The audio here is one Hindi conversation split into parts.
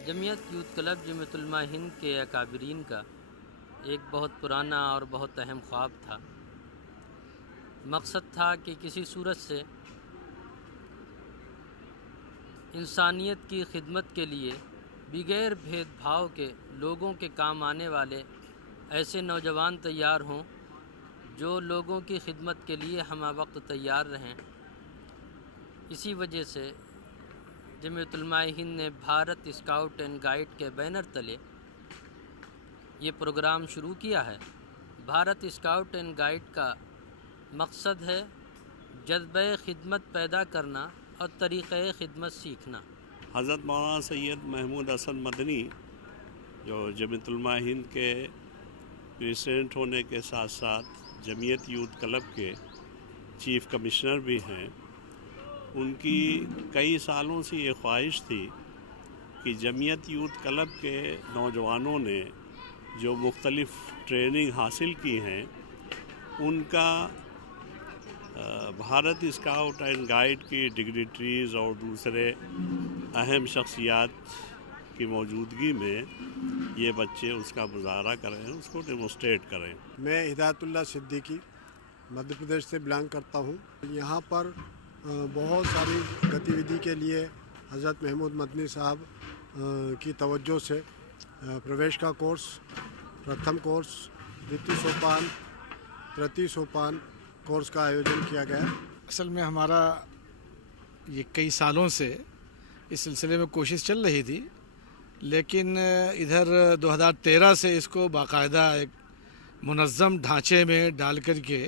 जमीयत यूथ क्लब जमीयत उलमा हिंद के अकाबरीन का एक बहुत पुराना और बहुत अहम ख्वाब था। मकसद था कि किसी सूरत से इंसानियत की खिदमत के लिए बगैर भेदभाव के लोगों के काम आने वाले ऐसे नौजवान तैयार हों जो लोगों की खिदमत के लिए हम वक्त तैयार रहें। इसी वजह से जमीयत उलमा हिंद ने भारत स्काउट एंड गाइड के बैनर तले ये प्रोग्राम शुरू किया है। भारत स्काउट एंड गाइड का मकसद है जज्बे खिदमत पैदा करना और तरीक़े खिदमत सीखना। हज़रत मौलाना सैयद महमूद हसन मदनी जो जमीयत उलमा हिंद के प्रेसिडेंट होने के साथ साथ जमीयत यूथ क्लब के चीफ़ कमिश्नर भी हैं, उनकी कई सालों से ये ख्वाहिश थी कि जमीयत यूथ क्लब के नौजवानों ने जो मुख्तलिफ़ ट्रेनिंग हासिल की हैं उनका भारत स्काउट एंड गाइड की डिग्निटरीज़ और दूसरे अहम शख्सियात की मौजूदगी में ये बच्चे उसका मुजाहरा करें, उसको डेमोस्ट्रेट करें। मैं हिदायतुल्लाह सिद्दीकी मध्य प्रदेश से बिलोंग करता हूँ। यहाँ पर बहुत सारी गतिविधि के लिए हज़रत महमूद मदनी साहब की तवज्जो से प्रवेश का कोर्स, प्रथम कोर्स, द्वितीय सोपान, तृतीय सोपान कोर्स का आयोजन किया गया। असल में हमारा ये कई सालों से इस सिलसिले में कोशिश चल रही थी, लेकिन इधर 2013 से इसको बाकायदा एक मुनज़्ज़म ढांचे में डाल कर के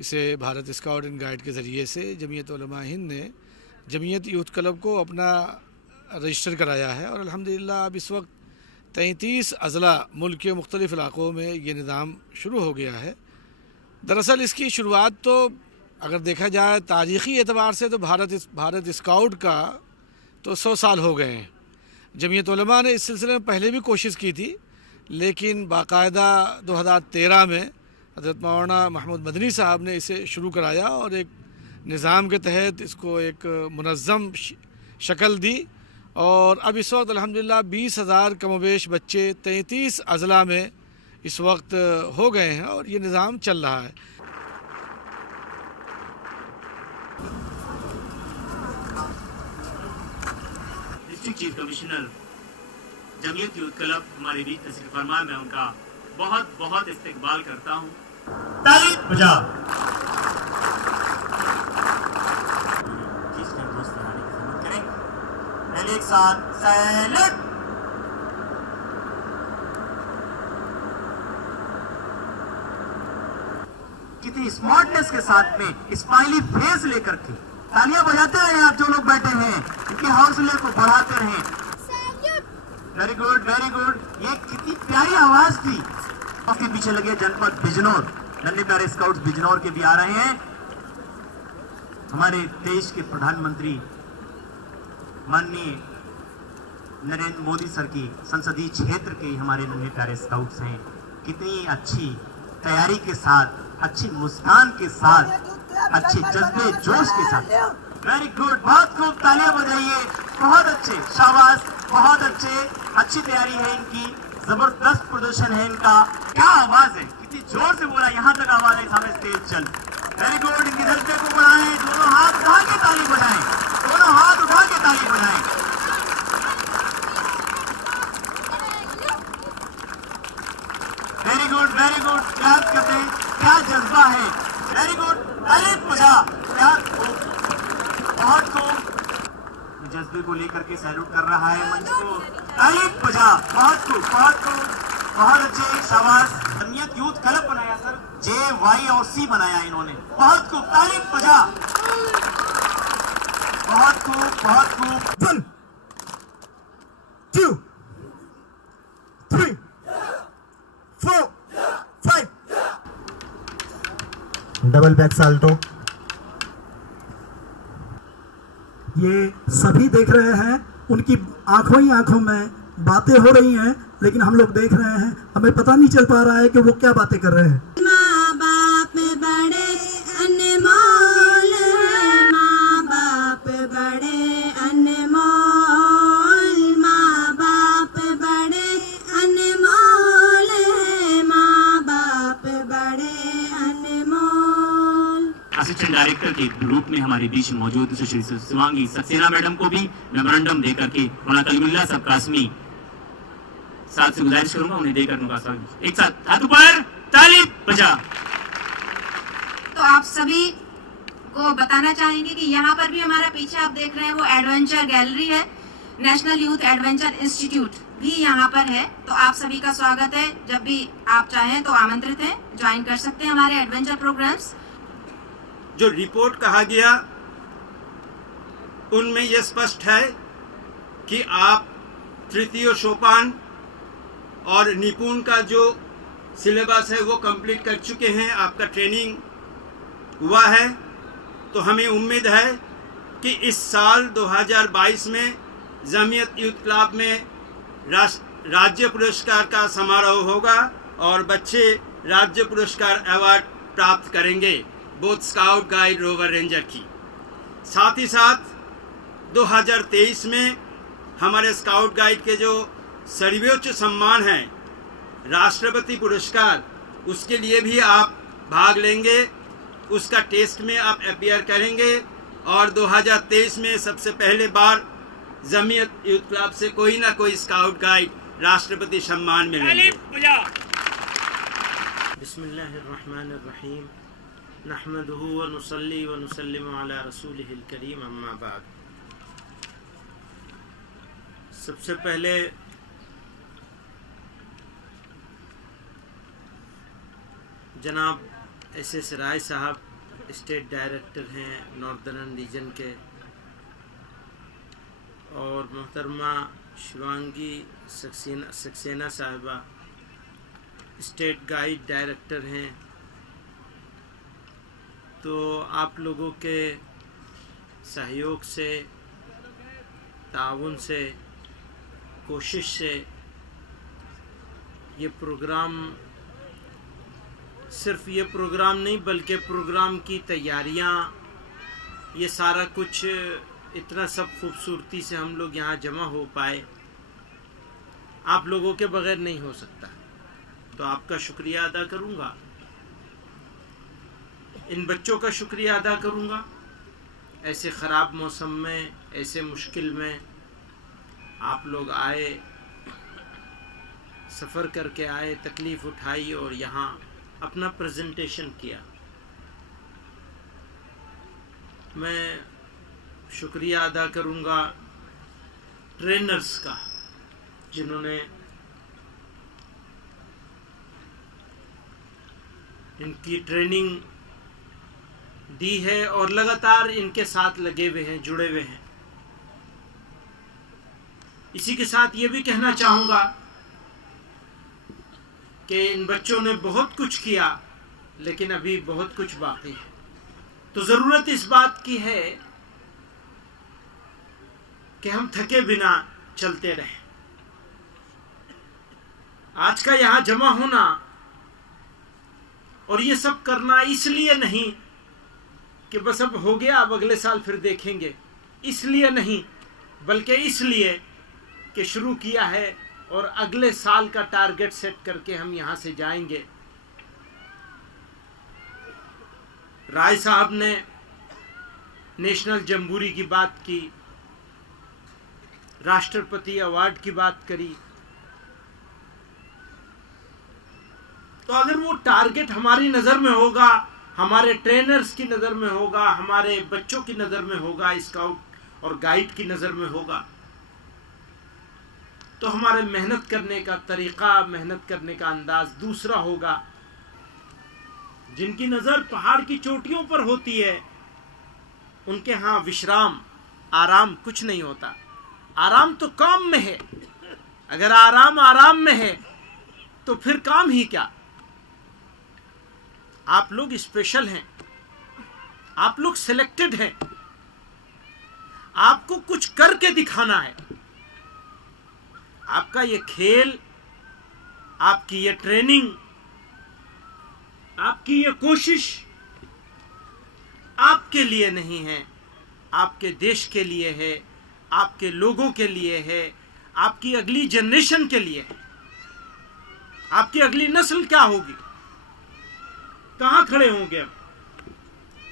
इसे भारत स्काउट एंड गाइड के ज़रिए से जमीयत उलमा हिंद ने जमीयत यूथ क्लब को अपना रजिस्टर कराया है। और अल्हम्दुलिल्लाह अब इस वक्त 33 अज़ला मुल्क के मुख्तलिफ़ इलाक़ों में ये निज़ाम शुरू हो गया है। दरअसल इसकी शुरुआत तो अगर देखा जाए तारीख़ी एतबार से तो भारत स्काउट का तो 100 साल हो गए हैं। जमीयत उलमा ने इस सिलसिले में पहले भी कोशिश की थी, लेकिन बाकायदा 2013 में हज़रत मौलाना महमूद मदनी साहब ने इसे शुरू कराया और एक निज़ाम के तहत इसको एक मुनज़्ज़म शक्ल दी। और अब इस वक्त अल्हम्दुलिल्लाह 20,000 कमोबेश बच्चे 33 अज़ला में इस वक्त हो गए हैं और ये निज़ाम चल रहा है। District chief commissioner Jamiat youth club हमारे बीच तशरीफ फरमा, मैं उनका बहुत बहुत इस्तकबाल करता हूँ। ताली बजाओ। जिसने दोस्त बनाने की खिदमत करें, पहले एक साथ सैल्यूट। कितनी स्मार्टनेस के साथ में स्माइली फेस लेकर के तालियां बजाते हैं आप जो लोग बैठे हैं, इनके हौसले को बढ़ाते रहें। Very good, very good. ये कितनी प्यारी आवाज थी। उसके पीछे लगे जनपद बिजनौर, नन्हे प्यारे स्काउट्स बिजनौर के भी आ रहे हैं। हमारे देश के प्रधानमंत्री माननीय नरेंद्र मोदी सर की संसदीय क्षेत्र के हमारे नन्हे प्यारे स्काउट्स हैं। कितनी अच्छी तैयारी के साथ, अच्छी मुस्कान के साथ, अच्छे जज्बे जोश के साथ। वेरी गुड, बहुत खूब, तालियां बजाइए। बहुत अच्छे, शाबाश, बहुत अच्छे। अच्छी तैयारी है इनकी, जबरदस्त प्रदर्शन है इनका। क्या आवाज है, कितनी जोर से बोला, यहाँ तक आवाज है, सामने स्टेज चल। वेरी गुड, इनके जज्बे को बढ़ाएं, दोनों हाथ उठा के ताली बजाएं, दोनों हाथ उठा के ताली बजाएं। वेरी गुड, वेरी गुड, क्या करते हैं, क्या जज्बा है। वेरी गुड, ताली बजा। क्या बहुत खूब, जज्बे को लेकर के सैल्यूट कर रहा है मंच को। ताली बजा, बहुत खूब, बहुत खूब, बहुत अच्छे, शाबाश। जमीयत यूथ क्लब बनाया सर, JY और C बनाया इन्होंने। बहुत खूब, ताली बजा। बहुत खूब, बहुत खूब। 1 2 3 4 5 डबल बैक साल्टो। ये सभी देख रहे हैं, उनकी आंखों ही आंखों में बातें हो रही हैं, लेकिन हम लोग देख रहे हैं, हमें पता नहीं चल पा रहा है कि वो क्या बातें कर रहे हैं। माँ बाप बड़े अनमोल हैं, माँ बाप बड़े अनमोल, माँ डायरेक्टर के रूप में हमारे बीच मौजूद सुश्री शिवांगी सक्सेना मैडम को भी मेमोरेंडम देकर के मौलाना कलीमुल्लाह साहब कासमी साथ से गुजारिश करूंगा उन्हें देकर उनका स्वागत। एक साथ हाथ ऊपर, ताली बजा। तो आप सभी को बताना चाहेंगे कि यहाँ पर भी हमारा पीछे आप देख रहे हैं वो एडवेंचर गैलरी है, नेशनल यूथ एडवेंचर इंस्टीट्यूट भी यहाँ पर है। तो आप सभी का स्वागत है, जब भी आप चाहें तो आमंत्रित हैं, ज्वाइन कर सकते हैं हमारे एडवेंचर प्रोग्राम्स। जो रिपोर्ट कहा गया उनमें यह स्पष्ट है कि आप तृतीय सोपान और निपुण का जो सिलेबस है वो कंप्लीट कर चुके हैं, आपका ट्रेनिंग हुआ है। तो हमें उम्मीद है कि इस साल 2022 में जमीयत यूथ क्लब में राज्य पुरस्कार का समारोह होगा और बच्चे राज्य पुरस्कार अवार्ड प्राप्त करेंगे, both scout guide rover ranger की। साथ ही साथ 2023 में हमारे स्काउट गाइड के जो सर्वोच्च सम्मान है राष्ट्रपति पुरस्कार, उसके लिए भी आप भाग लेंगे, उसका टेस्ट में आप अपीयर करेंगे और 2023 में सबसे पहले बार जमीयत यूथ क्लब से कोई ना कोई स्काउट गाइड राष्ट्रपति सम्मान मिलेंगे। बिस्मिल्लाहिर्रहमानिर्रहीम, नहमदुहु व नुसल्ली व नुसल्लिमु अला रसूलिहिल करीम, अम्मा बाद। सबसे पहले जनाब एस राय साहब स्टेट डायरेक्टर हैं नॉर्दर्न रीजन के, और मोहतरमा शिवांगी सक्सेना साहिबा स्टेट गाइड डायरेक्टर हैं। तो आप लोगों के सहयोग से, ताउन से, कोशिश से ये प्रोग्राम, सिर्फ ये प्रोग्राम नहीं बल्कि प्रोग्राम की तैयारियां, ये सारा कुछ इतना सब खूबसूरती से हम लोग यहाँ जमा हो पाए, आप लोगों के बगैर नहीं हो सकता। तो आपका शुक्रिया अदा करूँगा, इन बच्चों का शुक्रिया अदा करूँगा। ऐसे ख़राब मौसम में, ऐसे मुश्किल में आप लोग आए, सफ़र करके आए, तकलीफ़ उठाई और यहाँ अपना प्रेजेंटेशन किया। मैं शुक्रिया अदा करूँगा ट्रेनर्स का, जिन्होंने इनकी ट्रेनिंग दी है और लगातार इनके साथ लगे हुए हैं, जुड़े हुए हैं। इसी के साथ ये भी कहना चाहूँगा कि इन बच्चों ने बहुत कुछ किया, लेकिन अभी बहुत कुछ बाकी है। तो ज़रूरत इस बात की है कि हम थके बिना चलते रहें। आज का यहाँ जमा होना और ये सब करना इसलिए नहीं कि बस अब हो गया, अब अगले साल फिर देखेंगे, इसलिए नहीं, बल्कि इसलिए कि शुरू किया है और अगले साल का टारगेट सेट करके हम यहाँ से जाएंगे। राय साहब ने नेशनल जम्बूरी की बात की, राष्ट्रपति अवार्ड की बात करी। तो अगर वो टारगेट हमारी नज़र में होगा, हमारे ट्रेनर्स की नज़र में होगा, हमारे बच्चों की नज़र में होगा, स्काउट और गाइड की नज़र में होगा, तो हमारे मेहनत करने का तरीक़ा, मेहनत करने का अंदाज दूसरा होगा। जिनकी नज़र पहाड़ की चोटियों पर होती है, उनके यहाँ विश्राम, आराम कुछ नहीं होता। आराम तो काम में है। अगर आराम में है तो फिर काम ही क्या। आप लोग स्पेशल हैं, आप लोग सिलेक्टेड हैं, आपको कुछ करके दिखाना है। आपका ये खेल, आपकी ये ट्रेनिंग, आपकी ये कोशिश आपके लिए नहीं है, आपके देश के लिए है, आपके लोगों के लिए है, आपकी अगली जनरेशन के लिए है। आपकी अगली नस्ल क्या होगी, कहाँ खड़े होंगे हम।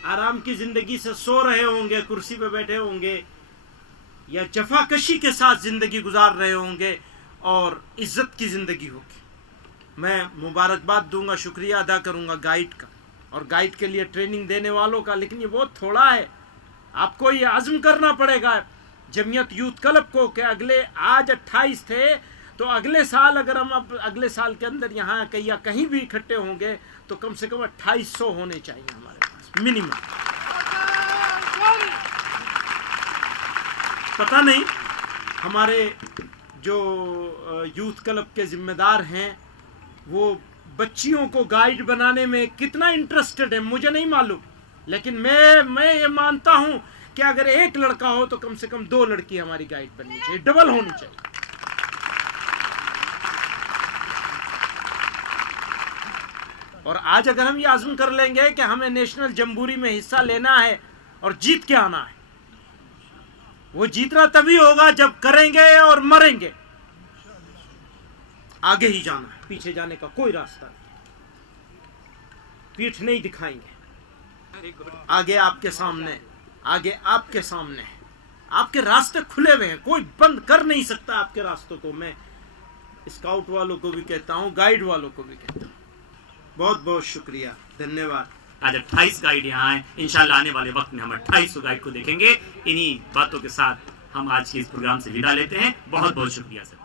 आराम की ज़िंदगी से सो रहे होंगे, कुर्सी पे बैठे होंगे, या जफाकशी के साथ ज़िंदगी गुजार रहे होंगे और इज़्ज़त की ज़िंदगी होगी। मैं मुबारकबाद दूंगा, शुक्रिया अदा करूंगा गाइड का और गाइड के लिए ट्रेनिंग देने वालों का। लेकिन ये बहुत थोड़ा है, आपको ये आज़म करना पड़ेगा जमीयत यूथ क्लब को कि अगले, आज 28 थे, तो अगले साल अगर हम अब अगले साल के अंदर यहाँ या कहीं भी इकट्ठे होंगे तो कम से कम 2800 होने चाहिए हमारे पास मिनिमम। पता नहीं हमारे जो यूथ क्लब के जिम्मेदार हैं वो बच्चियों को गाइड बनाने में कितना इंटरेस्टेड है, मुझे नहीं मालूम। लेकिन मैं ये मानता हूं कि अगर एक लड़का हो तो कम से कम 2 लड़की हमारी गाइड बननी चाहिए, डबल होनी चाहिए। और आज अगर हम ये आज़म कर लेंगे कि हमें नेशनल जम्बूरी में हिस्सा लेना है और जीत के आना है, वो जीतना तभी होगा जब करेंगे और मरेंगे। आगे ही जाना है, पीछे जाने का कोई रास्ता नहीं, पीठ नहीं दिखाएंगे। आगे आपके सामने, आगे आपके सामने है, आपके रास्ते खुले हुए हैं, कोई बंद कर नहीं सकता आपके रास्तों को। मैं स्काउट वालों को भी कहता हूँ, गाइड वालों को भी कहता हूँ, बहुत बहुत शुक्रिया, धन्यवाद। आज 28 गाइड यहाँ हैं, इंशाल्लाह आने वाले वक्त में हम 2800 गाइड को देखेंगे। इन्हीं बातों के साथ हम आज के इस प्रोग्राम से विदा लेते हैं। बहुत बहुत शुक्रिया सर।